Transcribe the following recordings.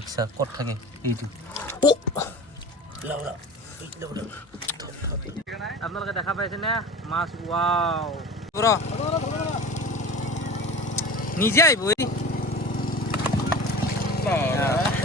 ইচ্ছা ক'ত থাকে এইটো আপোনালোকে দেখা পাইছে নে মাছ ৱাও নিজে আহিব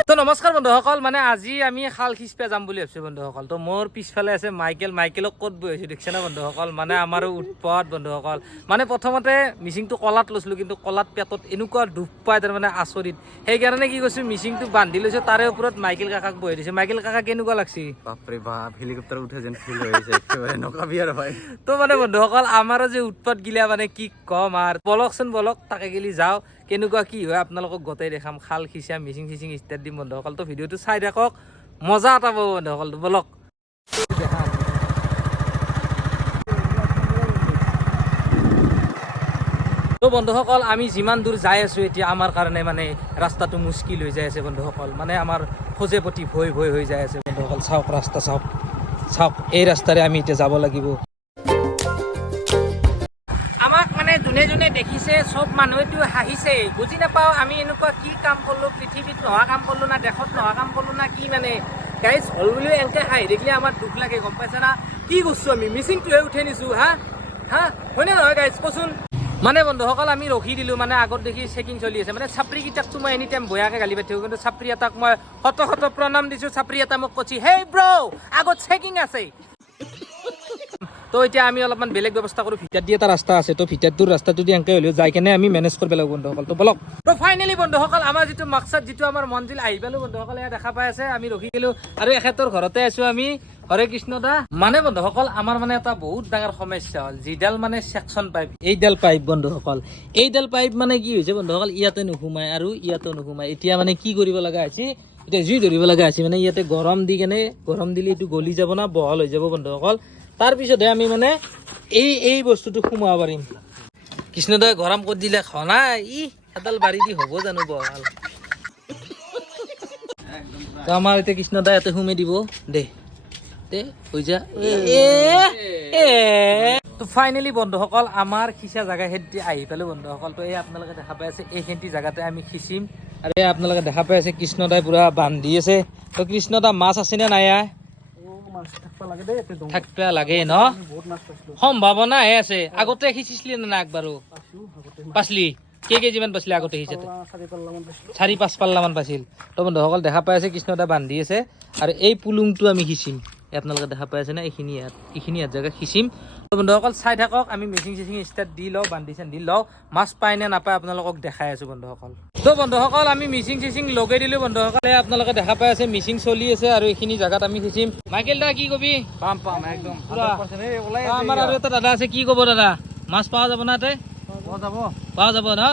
তো নমস্কাৰ বন্ধুসকল মানে আজি আমি খাল খিচপা যাম বুলি ভাবিছোঁ বন্ধুসকল তো মোৰ পিছফালে আছে মাইকেলক ক'ত বহি আছোঁ দেখিছে না বন্ধুসকল মানে আমাৰো উৎপাত বন্ধুসকল মানে প্ৰথমতে মিচিংটো কলাত লৈছিলোঁ কিন্তু কলাত পেটত এনেকুৱা দুখ পায় তাৰমানে আচৰিত সেইকাৰণে কি কৈছোঁ মিচিংটো বান্ধি লৈছোঁ তাৰে ওপৰত মাইকেল কাকাক বহি দিছোঁ মাইকেল কাকা কেনেকুৱা লাগছি বাপৰে বাপ হেলিকপ্টাৰ উঠে যেন ফিল হৈ আছে একেবাৰে নকবি আৰু ভাই তো মানে বন্ধুসকল আমাৰো যে উৎপাত গিলা মানে কি ক'ম আৰু বলক তাকে গেলি যাওঁ কেনেকুৱা কি হয় আপোনালোকক গোটেই দেখাম খাল খিচা মিচিং ষ্টাৰ্ট দিম বন্ধুসকল তো ভিডিঅ'টো চাই থাকক মজা এটা পাব বন্ধুসকল বলক তো বন্ধুসকল আমি যিমান দূৰ যাই আছোঁ এতিয়া আমাৰ কাৰণে মানে ৰাস্তাটো মুস্কিল হৈ যাই আছে বন্ধুসকল মানে আমাৰ খোজে প্ৰতি ভয় হৈ যাই আছে বন্ধুসকল চাওক ৰাস্তা চাওক এই ৰাস্তাৰে আমি এতিয়া যাব লাগিব আমাক মানে যোনে দেখিছে চব মানুহেতো হাঁহিছে বুজি নাপাওঁ আমি এনেকুৱা কি কাম কৰিলোঁ পৃথিৱীত নোহোৱা কাম কৰিলোঁ না দেশত নোহোৱা কাম কৰিলোঁ না কি মানে গাইজ হ'ল বুলি এনেকৈ হাঁহি দেখিলে আমাৰ দুখ লাগে গম পাইছে না কি কৰিছোঁ আমি মিচিংটোহে উঠাই নিছোঁ হা হয়নে নহয় গাইজ কচোন মানে বন্ধুসকল আমি ৰখি দিলোঁ মানে আগত দেখি চেকিং চলি আছে মানে চাপৰিকেইটাকতো মই এনি টাইম বয়াকৈ গালি পাতি থাকোঁ কিন্তু চাপৰি এটাক মই শত প্ৰণাম দিছোঁ চাপৰি এটা মোক কৈছে হেই ব্ৰ' আগত চেকিং আছে তো এতিয়া আমি অলপমান বেলেগ ব্যৱস্থা কৰোঁ ভিতৰত দি এটা ৰাস্তা আছে তো ভিতৰটোৰ ৰাস্তাটো দি এনেকৈ হ'লেও যাই কেনে আমি মেনেজ কৰিব লাগিব বন্ধুসকল তো বলক তো ফাইনেলি বন্ধুসকল আমাৰ যিটো মাকসাদ যিটো আমাৰ মঞ্জিল আহি পালোঁ বন্ধুসকল এয়া দেখা পাই আছে আমি ৰখি গ'লোঁ আৰু এখেতৰ ঘৰতে আছোঁ আমি হৰে কৃষ্ণ দা মানে বন্ধুসকল আমাৰ মানে এটা বহুত ডাঙৰ সমস্যা হ'ল যিডাল মানে ছেকশ্যন পাইপ এইডাল পাইপ বন্ধুসকল এইডাল পাইপ মানে কি হৈছে বন্ধুসকল ইয়াতে নোসোমায় আৰু ইয়াতো নোসোমায় এতিয়া মানে কি কৰিব লগা হৈছে এতিয়া জুই ধৰিব লগা হৈছে মানে ইয়াতে গৰম দিলে এইটো গলি যাব না বহল হৈ যাব বন্ধুসকল তাৰপিছতহে আমি মানে এই বস্তুটো সোমাব পাৰিম কৃষ্ণদাই গৰম কৰি দিলে খনাই এডাল বাৰী দি হ'ব জানো বহল তো আমাৰ এতিয়া কৃষ্ণদাই ইয়াতে সোমাই দিব দে হৈ যা তো ফাইনেলি বন্ধুসকল আমাৰ খিচা জেগা খেতি আহি পালোঁ বন্ধুসকল তো এই আপোনালোকে দেখা পাই আছে এইখিনি জেগাতে আমি খিচিম আৰু এই আপোনালোকে দেখা পাই আছে কৃষ্ণদাই পুৰা বান্ধি আছে তো কৃষ্ণদা মাছ আছেনে নাই থাকবা লাগে ন সম্ভাৱনাহে আছে আগতে সিঁচিছিলি নে একবাৰো পাছলি কেজিমান পাইছিলে আগতে সিঁচাতে 4-5 পাল্লামান পাইছিল তো বন্ধুসকল দেখা পাই আছে কৃষ্ণদা বান্ধি আছে আৰু এই পুলুংটো আমি সিঁচিম আপোনালোকে দেখা পাই আছে না এইখিনি ইয়াত জেগা সিঁচিম তো বন্ধুসকল চাই থাকক আমি মেচিং ষ্টাৰ্ট দি লওঁ বান্ধি লওঁ মাছ পায় নে নাপায় আপোনালোকক দেখাই আছোঁ বন্ধুসকল তো বন্ধুসকল আমি মিচিং লগাই দিলোঁ বন্ধুসকলে আপোনালোকে দেখা পাই আছে মিচিং চলি আছে আৰু এইখিনি জেগাত আমি সিঁচিম মাইকেল দা কি কবি পাম একদম আমাৰ আৰু এটা দাদা আছে কি ক'ব দাদা মাছ পোৱা যাব না তাতে পোৱা যাব ন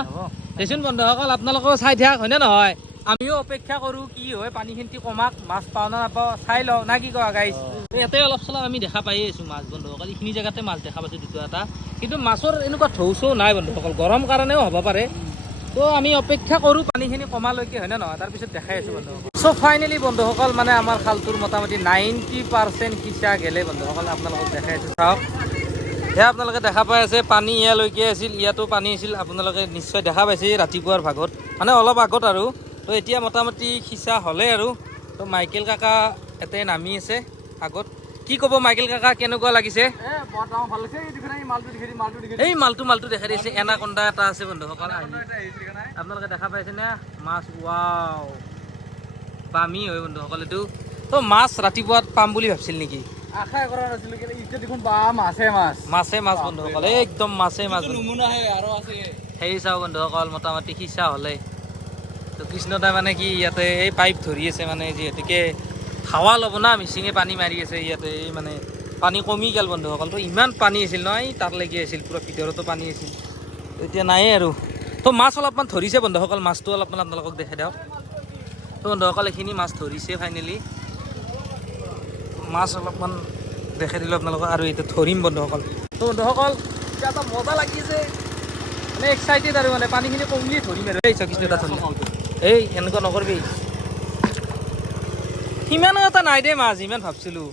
দেচোন বন্ধুসকল আপোনালোকেও চাই থাক হয়নে নহয় আমিও অপেক্ষা কৰোঁ কি হয় পানীখিনি কমাক মাছ পাওঁ না নাপাওঁ চাই লওঁ না কি কোৱা গাইজ ইয়াতে অলপ চলপ আমি দেখা পাই আছোঁ মাছ বন্ধুসকল এইখিনি জেগাতে মাছ দেখা পাইছোঁ দুটা এটা কিন্তু মাছৰ এনেকুৱা ঢৌ নাই বন্ধুসকল গৰম কাৰণেও হ'ব পাৰে তো আমি অপেক্ষা কৰোঁ পানীখিনি কমালৈকে হয়নে নহয় তাৰপিছত দেখাই আছোঁ বন্ধুসকল চ' ফাইনেলি বন্ধুসকল মানে আমাৰ খালটোৰ মোটামুটি 90% সিঁচা গেলে বন্ধুসকল আপোনালোকক দেখাই আছোঁ চাওক সেয়া আপোনালোকে দেখা পাই আছে পানী ইয়ালৈকে আছিল ইয়াতো পানী আছিল আপোনালোকে নিশ্চয় দেখা পাইছে ৰাতিপুৱাৰ ভাগত মানে অলপ আগত আৰু তো এতিয়া মোটামুটি সিঁচা হ'লে আৰু তো মাইকেল কাকা ইয়াতে নামি আছে আগত কি ক'ব মাইকেল কাকা কেনেকুৱা লাগিছে এই মালটো দেখাই দিছে এনাকন্দা এটা আছে বন্ধুসকল আপোনালোকে দেখা পাইছে নে মাছ ৱাও পামি হয় বন্ধুসকল এইটো তো মাছ ৰাতিপুৱাত পাম বুলি ভাবছিল নেকি আশা কৰা নাছিলো কিন্তু এতিয়া দেখোন বা মাছে মাছ বন্ধুসকল একদম মাছে মাছ সেই চাওঁ বন্ধুসকল মোটামুটি সিঁচা হ'লে তো কৃষ্ণদাই মানে কি ইয়াতে এই পাইপ ধৰি আছে মানে যিহেতুকে হাৱা ল'ব না মিচিঙে পানী মাৰি আছে ইয়াতে এই মানে পানী কমি গ'ল বন্ধুসকল তো ইমান পানী আছিল নহয় তাত লাগি আছিল পুৰা ভিতৰতো পানী আছিল এতিয়া নাইয়ে আৰু তো মাছ অলপমান ধৰিছে বন্ধুসকল মাছটো অলপমান আপোনালোকক দেখাই দিয়ক তো বন্ধুসকল এইখিনি মাছ ধৰিছে ফাইনেলি মাছ অলপমান দেখাই দিলোঁ আপোনালোকক আৰু এতিয়া ধৰিম বন্ধুসকল তো বন্ধুসকল এতিয়া এটা মজা লাগিছে মানে এক্সাইটেড আৰু মানে পানীখিনি কমলি ধৰিম আৰু এই কৃষ্ণ এটা ধৰিম এই এনেকুৱা নকৰিবি সিমানো এটা নাই দেই মাছ ইমান ভাবছিলোঁ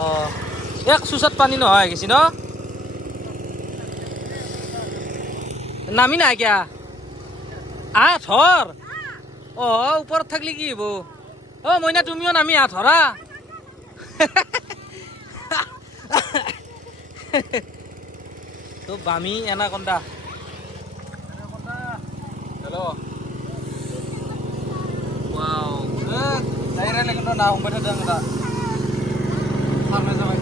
অঁ এক চুচাত পানী নহয় গেছি ন নামি নাই কিয়া ধৰ ওপৰত থাকলি কি হব মইনা তুমিও নামি ধৰা তো বামি এনাকন্দা হেল্ল' ওয়াও ডাইৰেক্ট লেকিন না সোমাই থাকে এটা সামনে যাবাই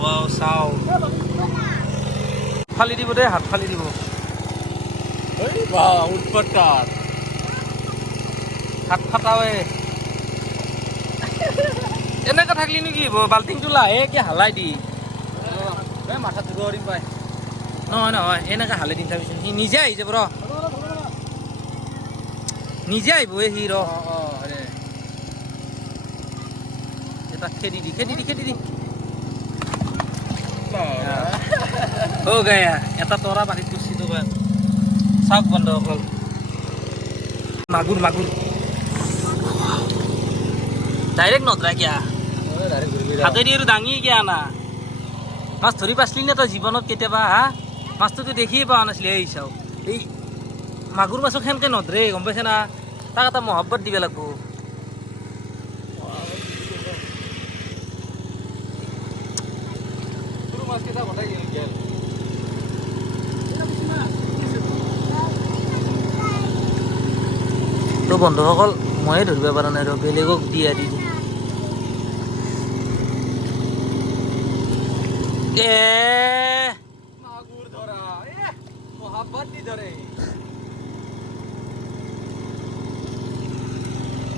ওয়াও চাও ফালি দিব দেই হাত ফালি দিব এই বা উৎপাত হাত ফাটাৱে এনেকে থাকলি নেকি বাল্টিংটো লাহে কি হালাই দি এই মাথাত ধৰিব পাৰিম পাই নহয় এনেকে হালাই দিম চাবিচোন সি নিজে আহি যাব নিজে আহিব সি আৰে এটা খেদি দি গায়া এটা তৰা পানীত গুচি দিব চাওক বন্ধুসকল মাগুৰ ডাইৰেক্ট নধৰা কিয়া হাতেদি আৰু দাঙি কিয়া না মাছ ধৰি পাইছিলি নে তই জীৱনত কেতিয়াবা মাছটোতো দেখিয়ে পোৱা নাছিলি এই চাও এই মাগুৰ মাছক সেনকে নধৰে গম পাইছে না তাক এটা মহব্বত দিব লাগিব মাছকেইটা বনাই গেল তো বন্ধুসকল ময়ে ধৰিব পৰা নাই বেলেগক দি মাগুৰ ধৰা মহাব্বত দি ধৰে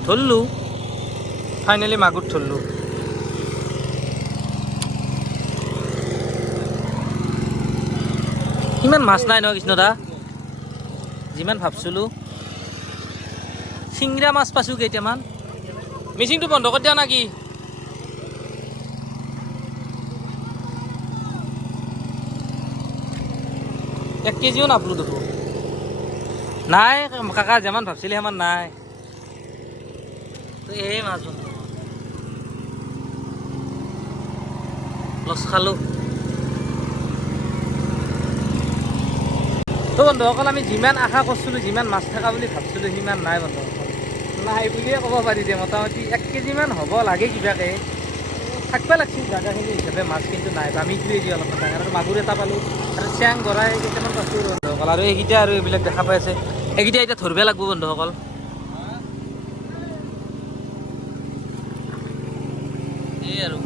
ধৰলো ফাইনেলি মাগুৰ ধৰলো ইমান মাছ নাই ন কৃষ্ণদা যিমান ভাবছিলো চিংৰা মাছ পাইছো কেইটামান মিচিংটো বন্ধ কৰি দিয়া না কি এক কেজিও নাপলো দেখো নাই কাকা যিমান ভাবছিলে সিমান নাই তো এই মাছ লছ খালো তো বন্ধুসকল আমি যিমান আশা কৰিছিলোঁ যিমান মাছ থকা বুলি ভাবছিলোঁ সিমান নাই বন্ধুসকল নাই বুলিয়ে ক'ব পাৰি যে মোটামুটি 1 কেজিমান হ'ব লাগে কিবাকে থাকিব লাগিছিল জাগাখিনি হিচাপে মাছ কিন্তু নাই বামিটোৱে যি অলপমান ডাঙৰ আৰু মাগুৰ এটা পালোঁ আৰু চেং গৰাই কেইটামান পাইছোঁ বন্ধুসকল আৰু এইকেইটা আৰু এইবিলাক দেখা পাই আছে এইকেইটা এতিয়া ধৰিব লাগিব বন্ধুসকল এই আৰু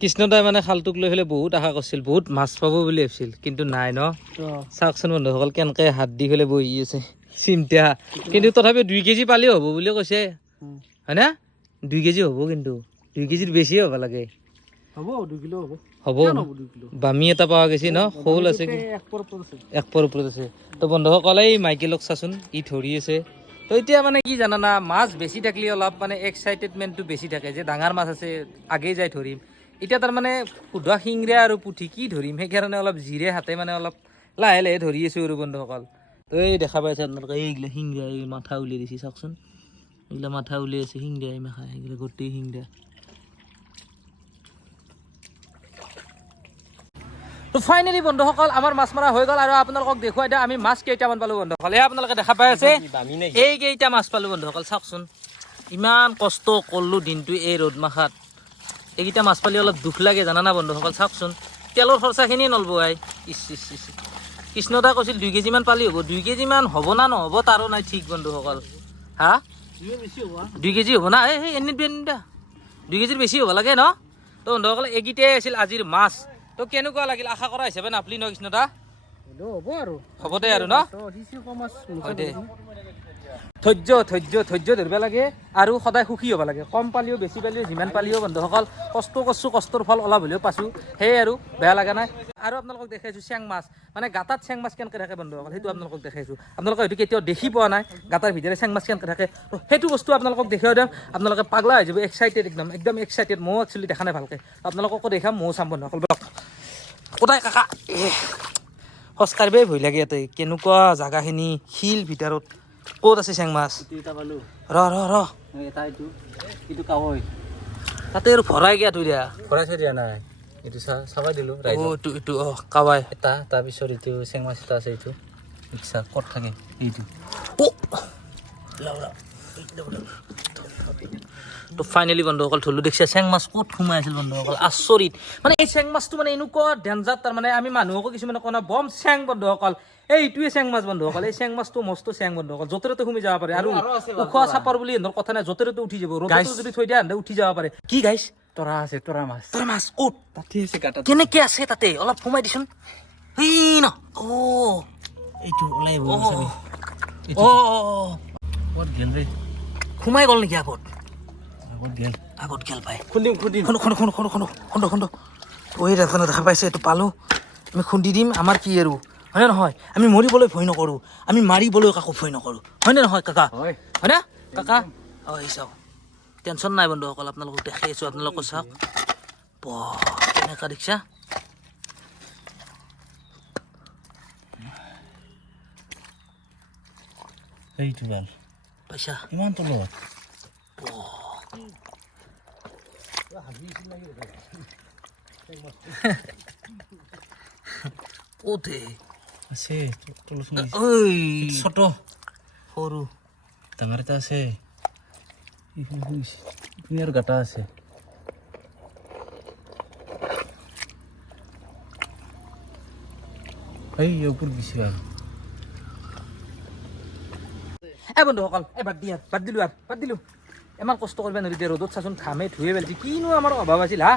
কৃষ্ণদাই মানে খালটোক লৈ পেলাই বহুত আশা কৰিছিল বহুত মাছ পাব বুলি ভাবিছিল কিন্তু নাই ন চাওকচোন বন্ধুসকল কেনেকৈ হাত দি পেলাই বহি আছে চিন্তা কিন্তু তথাপিও 2 কেজি পালেও হ'ব বুলি কৈছে হয় না 2 কেজি হ'ব কিন্তু 2 কেজিৰ বেছি হ'ব লাগে হ'ব 2 কিলো হ'ব বামি এটা পোৱা গৈছে ন শ'ল আছে কি 1 পৰ ওপৰত আছে তো বন্ধুসকল এই মাইকেলক চাচোন ই ধৰি আছে তো এতিয়া মানে কি জানানা মাছ বেছি থাকিলে অলপ মানে এক্সাইটেডমেণ্টটো বেছি থাকে যে ডাঙৰ মাছ আছে আগেই যাই ধৰিম এতিয়া তাৰমানে সুধা শিংৰা আৰু পুঠি কি ধৰিম সেইকাৰণে অলপ জিৰে হাতে মানে অলপ লাহে লাহে ধৰি আছোঁ আৰু বন্ধুসকল তো এই দেখা পাইছে আপোনালোকে এইগিলা শিংৰা এই মাথা উলিয়াই দিছে চাওকচোন এইগিলা মাথা উলিয়াই আছে শিংৰা এই মাথা এইগিলা গোটেই শিংৰা তো ফাইনেলি বন্ধুসকল আমাৰ মাছ মৰা হৈ গ'ল আৰু আপোনালোকক দেখুৱাই দিয়া আমি মাছ কেইটামান পালোঁ বন্ধুসকল এই আপোনালোকে দেখা পাই আছে এই কেইটা মাছ পালোঁ বন্ধুসকল চাওকচোন ইমান কষ্ট কৰিলোঁ দিনটো এই ৰ'দ মাখাত এইকেইটা মাছ পালি অলপ দুখ লাগে জানানা বন্ধুসকল চাওকচোন তেলৰ খৰচাখিনি নলব ইচ কৃষ্ণদা কৈছিল 2 কেজিমান পালি হ'ব 2 কেজিমান হ'ব না নহ'ব তাৰো নাই ঠিক বন্ধুসকল 2 কেজি হ'ব না এই এনে 2 কেজিৰ বেছি হ'ব লাগে ন তো বন্ধুসকল এইকেইটাই আছিল আজিৰ মাছ তো কেনেকুৱা লাগিল আশা কৰা হিচাপে নাপলি ন কৃষ্ণদা হ'ব দে আৰু ন হয় দে ধৈৰ্য ধৰিব লাগে আৰু সদায় সুখী হ'ব লাগে কম পালিও বেছি পালিও যিমান পালিও বন্ধুসকল কষ্ট কৰিছোঁ কষ্টৰ ফল অলপ হ'লেও পাইছোঁ সেয়ে আৰু বেয়া লগা নাই আৰু আপোনালোকক দেখাইছোঁ চেং মাছ মানে গাঁতাত চেং মাছ কেনেকৈ থাকে বন্ধুসকল সেইটো আপোনালোকক দেখাইছোঁ আপোনালোকে হয়তো কেতিয়াও দেখি পোৱা নাই গাঁতাৰ ভিতৰে চেং মাছ কেনেকৈ থাকে তো সেইটো বস্তু আপোনালোকক দেখুৱাই দিম আপোনালোকে পাগলা হৈ যাব এক্সাইটেড একদম এক্সাইটেড ময়ো একচুৱেলি দেখা নাই ভালকৈ আপোনালোককো দেখাম ময়ো চাম বন্ধুসকল কোথায় কাকা খোজকাঢ়িবই ভয় লাগে ইয়াতে কেনেকুৱা জাগাখিনি শিল ভিতৰত ক'ত আছে চেং মাছ ৰ তাতে আৰু ভৰাই গিয়া থৈ দিয়া ভৰাই থৈ দিয়া নাই এইটো চাবাই দিলোঁ অ এইটো অ কাৱাই এটা তাৰপিছত এইটো চেং মাছ এটা আছে এইটো মিক্সাৰ ক'ত থাকে এইটো ও তো ফাইনেলি বন্ধুসকল ধৰিলোঁ দেখিছে চেং মাছ ক'ত সোমাই আছিল বন্ধুসকল আচৰিত মানে এই চেং মাছটো মানে এনেকুৱা ডেঞ্জাৰ তাৰমানে আমি মানুহকো কিছুমানে কওঁ না বম চেং বন্ধুসকল এইটোৱে চেং মাছ বন্ধুসকল এই চেং মাছটো মস্ত চেং বন্ধুসকল য'তে ত'তে সোমাই যাব পাৰে আৰু ওখ চাপৰ বুলি সিহঁতৰ কথা নাই য'তে ত'তে উঠি যাব ৰ'দতো যদি থৈ দিয়া সিহঁতে উঠি যাব পাৰে কি গাইছ তৰা আছে তৰা মাছ তৰা মাছ ক'ত তাতে আছে কাটা কেনেকে আছে তাতে অলপ সোমাই দিচোন এই ন অ এইটো ওলাই অ অ ক'ত গেল ৰে সোমাই গ'ল নেকি আগত আগত গেল পাই খুন্দিম খুন্দো ওই দেখোন দেখা পাইছে এইটো পালোঁ আমি খুন্দি দিম আমাৰ কি আৰু হয়নে নহয় আমি মৰিবলৈ ভয় নকৰোঁ আমি মাৰিবলৈ কাকো ভয় নকৰোঁ হয়নে নহয় কাকা হয় হয়নে কাকা অঁ এই চাওক টেনশ্যন নাই বন্ধুসকল আপোনালোকক দেখাই আছোঁ আপোনালোকক চাওক কেনেকুৱা দেখিছা এইটো গাল পাইছা ইমান তলত ক'তে আছে তলত ঐ ছোট সৰু ডাঙৰ এটা আছে ইপিনে আৰু গাটা আছে এই ওপৰত গুচি গ'ল বন্ধুসকল বাদ দিলোঁ ইমান কষ্ট কৰিব নোৱাৰি দে ৰ'দত চাচোন ঘামে ধুয়ে পেলাইছে কিনো আমাৰ অভাৱ আছিল হা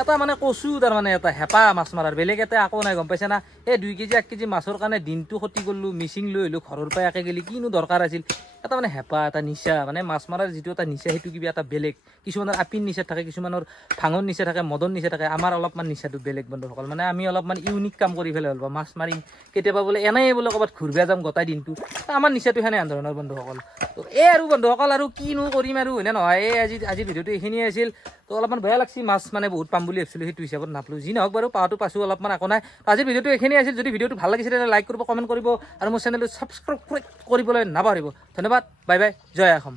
এটা মানে কচু তাৰমানে এটা হেঁপাহ মাছ মাৰাৰ বেলেগ এটা একো নাই গম পাইছে না এই 2 কেজি 1 কেজি মাছৰ কাৰণে দিনটো ক্ষতি কৰিলোঁ মিচিং লৈ আহিলোঁ ঘৰৰ পৰা একে গেলি কিনো দৰকাৰ আছিল এটা মানে হেঁপাহ এটা নিচা মানে মাছ মাৰাৰ যিটো এটা নিচা সেইটো কিবা এটা বেলেগ কিছুমানৰ আপিন নিচা থাকে কিছুমানৰ ভাঙন নিচা থাকে মদন নিচা থাকে আমাৰ অলপমান নিচাটো বেলেগ বন্ধুসকল মানে আমি অলপমান ইউনিক কাম কৰি পেলাই হ'ল মাছ মাৰিম কেতিয়াবা বোলে এনেই বোলে ক'ৰবাত ঘূৰিব যাম গোটাই দিনটো আমাৰ নিচাটো সেনে ধৰণৰ বন্ধুসকল তো এই আৰু বন্ধুসকল আৰু কিনো কৰিম আৰু হয়নে নহয় এই আজিৰ ভিডিঅ'টো এইখিনিয়ে আছিল তো অলপমান বেয়া লাগছি মাছ মানে বহুত পাম বুলি ভাবিছিলোঁ সেইটো হিচাপত নাপালোঁ যি নহওক বাৰু পাওঁটো পাইছোঁ অলপমান একো নাই আজিৰ ভিডিঅ'টো এইখিনিয়ে আছিল যদি ভিডিঅ'টো ভাল লাগিছে তেতিয়াহ'লে লাইক কৰিব কমেণ্ট কৰিব আৰু মোৰ চেনেলটো ছাবস্ক্ৰাইব কৰিবলৈ নাপাহৰিব ধন্যবাদ বাই বাই জয় অসম